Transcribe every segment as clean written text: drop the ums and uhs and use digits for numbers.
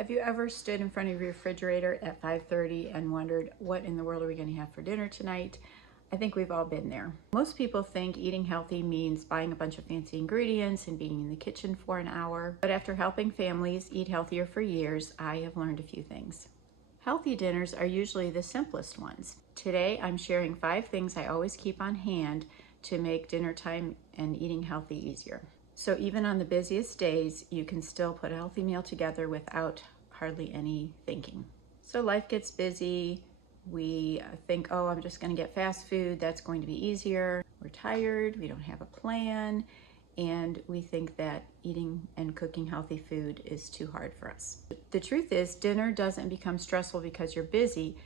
Have you ever stood in front of your refrigerator at 5:30 and wondered, what in the world are we going to have for dinner tonight? I think we've all been there. Most people think eating healthy means buying a bunch of fancy ingredients and being in the kitchen for an hour. But after helping families eat healthier for years, I have learned a few things. Healthy dinners are usually the simplest ones. Today, I'm sharing 5 things I always keep on hand to make dinner time and eating healthy easier. So even on the busiest days, you can still put a healthy meal together without hardly any thinking. So life gets busy. We think, oh, I'm just going to get fast food. That's going to be easier. We're tired. We don't have a plan. And we think that eating and cooking healthy food is too hard for us. The truth is, dinner doesn't become stressful because you're busy.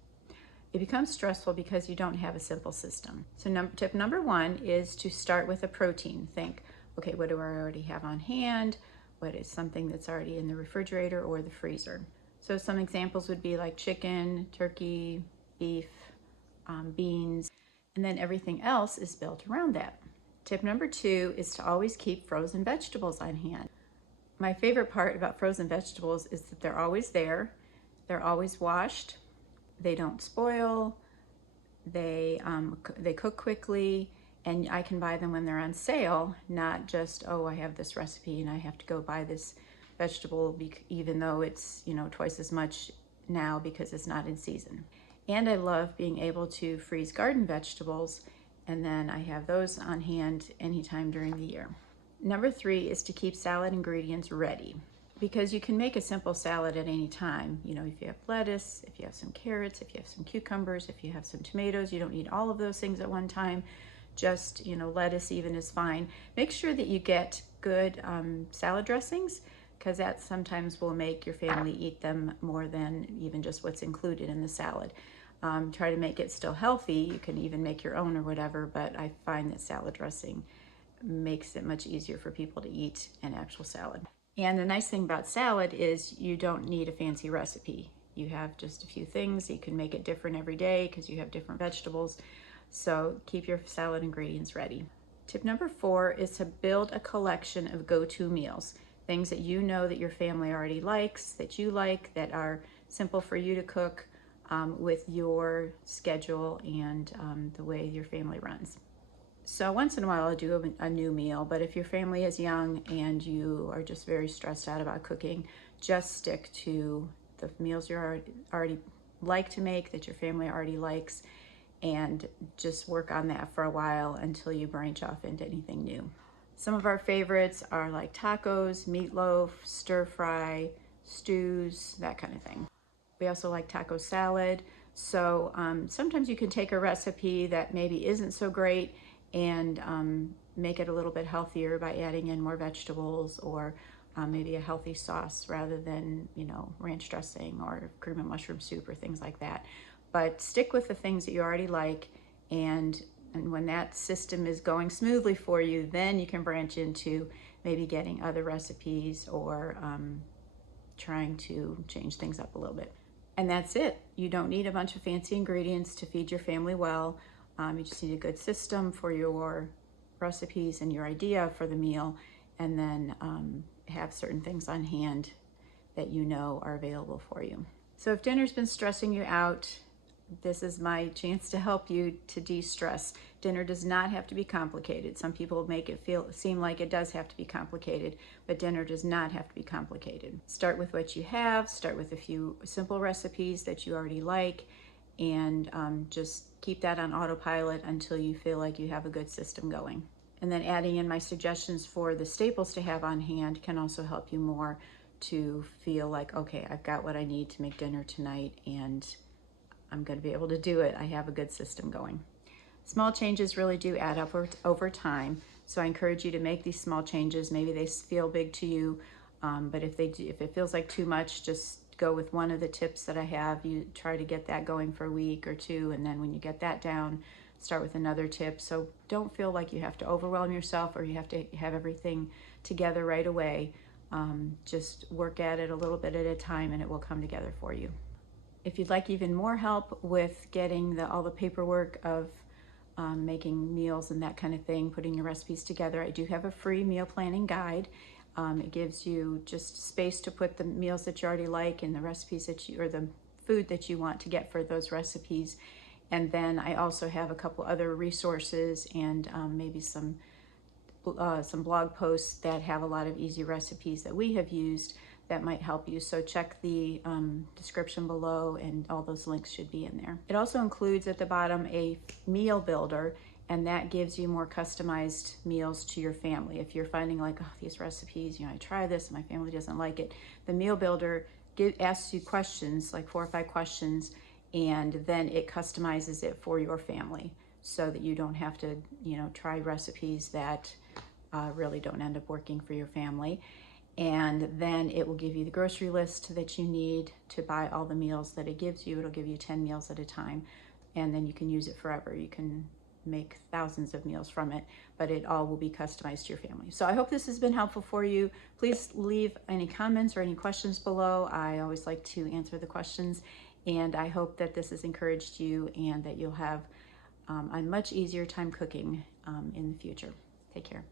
It becomes stressful because you don't have a simple system. So tip number 1 is to start with a protein. Think, okay, what do I already have on hand? What is something that's already in the refrigerator or the freezer? So some examples would be like chicken, turkey, beef, beans, and then everything else is built around that. Tip number 2 is to always keep frozen vegetables on hand. My favorite part about frozen vegetables is that they're always there, they're always washed, they don't spoil, they cook quickly, and I can buy them when they're on sale, not just, oh, I have this recipe and I have to go buy this vegetable even though it's, twice as much now because it's not in season. And I love being able to freeze garden vegetables, and then I have those on hand anytime during the year. Number 3 is to keep salad ingredients ready, because you can make a simple salad at any time. If you have lettuce, if you have some carrots, if you have some cucumbers, if you have some tomatoes, you don't need all of those things at one time. Just, lettuce even is fine. Make sure that you get good salad dressings, because that sometimes will make your family eat them more than even just what's included in the salad. Try to make it still healthy. You can even make your own or whatever, but I find that salad dressing makes it much easier for people to eat an actual salad. And the nice thing about salad is you don't need a fancy recipe. You have just a few things. You can make it different every day because you have different vegetables. So keep your salad ingredients ready. Tip number 4 is to build a collection of go-to meals. Things that you know that your family already likes, that you like, that are simple for you to cook with your schedule and the way your family runs. So once in a while I'll do a new meal, but if your family is young and you are just very stressed out about cooking, just stick to the meals you already like to make, that your family already likes, and just work on that for a while until you branch off into anything new. Some of our favorites are like tacos, meatloaf, stir fry, stews, that kind of thing. We also like taco salad. So sometimes you can take a recipe that maybe isn't so great and make it a little bit healthier by adding in more vegetables, or maybe a healthy sauce rather than, ranch dressing or cream and mushroom soup or things like that. But stick with the things that you already like, and when that system is going smoothly for you, then you can branch into maybe getting other recipes or trying to change things up a little bit. And that's it. You don't need a bunch of fancy ingredients to feed your family well. You just need a good system for your recipes and your idea for the meal, and then have certain things on hand that you know are available for you. So if dinner's been stressing you out, this is my chance to help you to de-stress. Dinner does not have to be complicated. Some people make it seem like it does have to be complicated, but dinner does not have to be complicated. Start with what you have, start with a few simple recipes that you already like, and just keep that on autopilot until you feel like you have a good system going. And then adding in my suggestions for the staples to have on hand can also help you more to feel like, okay, I've got what I need to make dinner tonight, and I'm going to be able to do it. I have a good system going. Small changes really do add up over time, so I encourage you to make these small changes. Maybe they feel big to you, but if it feels like too much, just go with one of the tips that I have. You try to get that going for a week or two, and then when you get that down, start with another tip. So don't feel like you have to overwhelm yourself or you have to have everything together right away. Just work at it a little bit at a time, and it will come together for you. If you'd like even more help with getting all the paperwork of making meals and that kind of thing, putting your recipes together, I do have a free meal planning guide. It gives you just space to put the meals that you already like and the recipes that you, or the food that you want to get for those recipes. And then I also have a couple other resources and maybe some blog posts that have a lot of easy recipes that we have used that might help you. So check the description below, and all those links should be in there. It also includes at the bottom a meal builder, and that gives you more customized meals to your family. If you're finding like, oh, these recipes, I try this and my family doesn't like it, the meal builder asks you questions, like 4 or 5 questions, and then it customizes it for your family so that you don't have to, try recipes that really don't end up working for your family. And then it will give you the grocery list that you need to buy all the meals that it gives you. It'll give you 10 meals at a time, and then you can use it forever. You can make thousands of meals from it, but it all will be customized to your family. So I hope this has been helpful for you. Please leave any comments or any questions below. I always like to answer the questions, and I hope that this has encouraged you and that you'll have a much easier time cooking in the future. Take care.